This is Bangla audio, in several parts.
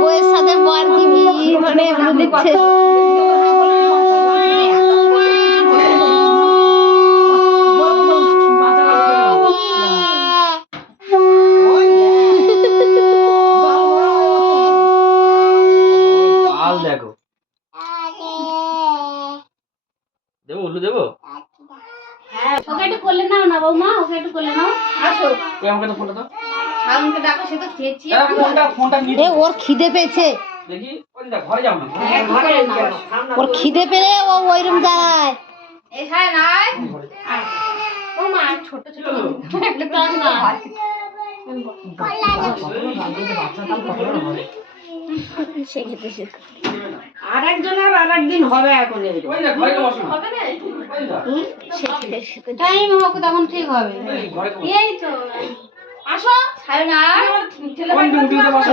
বইয়ের সাথে বর কি মানে দিচ্ছে। ওকে একটু করলে নাও না বৌমা, ওকে একটু করলে নাও। আসো আমাকে তো ফোনটা দাও। শালুনকে ডাকো, সে তো চেঁচিয়ে ফোনটা নিয়ে ওর খিদে পেয়েছে দেখি। ওই দা ঘরে যাও না, ঘরে ওর খিদে পেলে ও ওইরকম যায়। এখানে নাই বৌমা, ছোট ছোট একটা তো না আরেকজনের আরেকদিন হবে এখন হবে না টাইম আমাকে তখন ঠিক হবে। এই তো আসো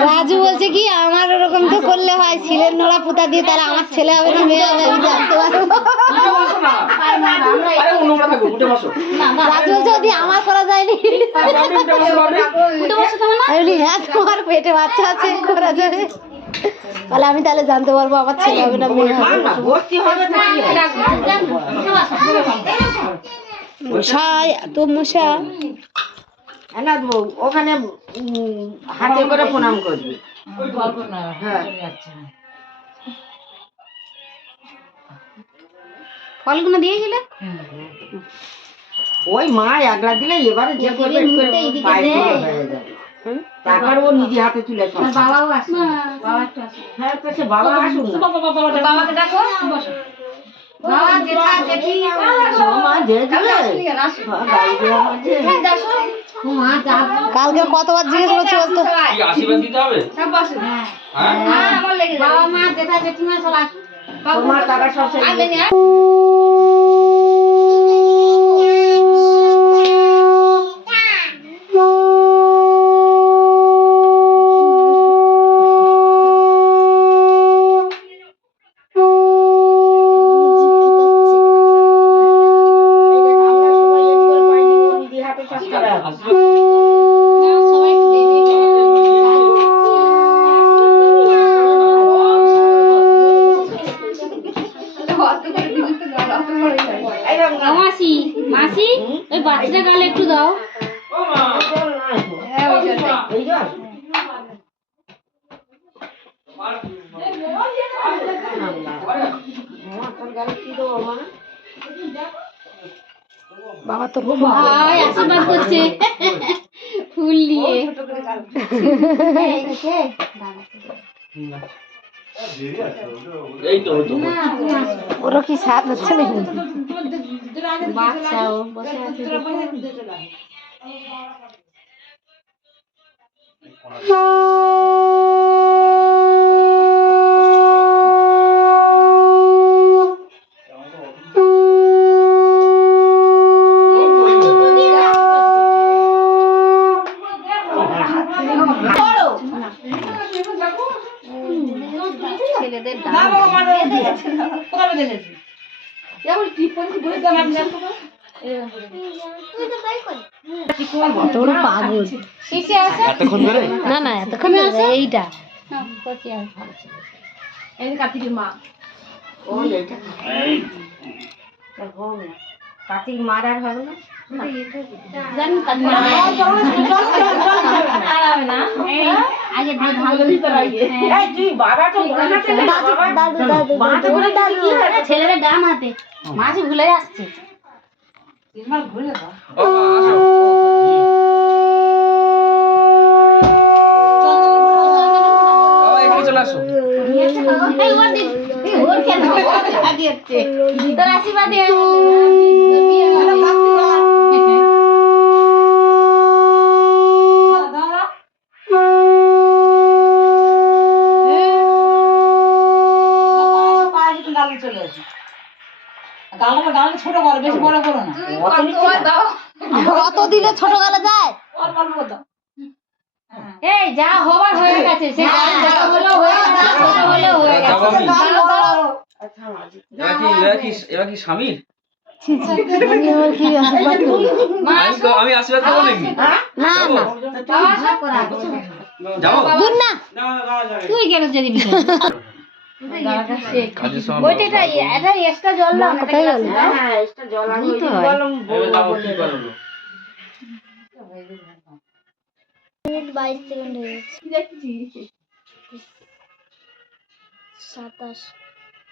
রাজু বলছে কি আমার ওরকম তো করলে হয়, ছিলের নোড়া পুতা দিয়ে, তাহলে আমার ছেলে হবে না মেয়ে হবে আমি জানতে পারবো। রাজু বলছে ওদি আমার করা যায়নি। হ্যাঁ তোমার পেটে বাচ্চা আছে করা যাবে, তাহলে আমি তাহলে জানতে পারবো আমার ছেলে হবে না মেয়ে হবে। মশাই এত মশা ওখানে হাতে করে প্রণাম করবি। ফলগুলো দিয়েছিল ওই মা একলা দিলে এবারে যে করবে তারপর ও নিজে হাতে তুলে বাবাও আসে, বাবা একটু আসে। হ্যাঁ তো সে বাবা আসুন না। বাবাকে ডাকো, বসো। বাবা জেঠা জেঠি মা দে দিলে কালকে কতবার জিজ্ঞেস করছে বলতো কি আশীর্বাদ দিতে হবে? সব বসো। হ্যাঁ আমার লেগে যাবে। বাবা মা জেঠা জেঠিমা সব আসে। মা টাকা সব শেষ। মাসি মাসি ওই বাচ্চাটা গালে একটু দাও। বাবা তো খুব আশীর্বাদ করছে ফুল দিয়ে। ওরা কি সাপ হচ্ছে নাকি? বাচ্চাও বসে আছে। ছেলেদের না না এতক্ষণ এইটা কার্তিকের মা কার্তিক মার আর হবে না ছেলেদের ডান হাতে মাঝে ভুলে আসছে। তোর আশীর্বাদ ছোট করো, বেশি বড় করো না। অত দিলে ছোট গালে যায়। এই যা হবার হয়ে গেছে, সে যা হলো হয়ে গেছে, ছোট হলো হয়ে গেছে। এবার কি স্বামীর? ছি ছি আমি আবার কি আশীর্বাদ করব? আমি আশীর্বাদ করবো নাকি? না না যাবো দূর না তুই কেন যদি বিকাল কাজের সময় ওইটা এটা এক্সট্রা জল না কোথায় গেল হ্যাঁ এটা জল আর দুধ তো হয়। বললাম তাও কি করলো? মিনিট 22 সেকেন্ড হয়ে গেছে 27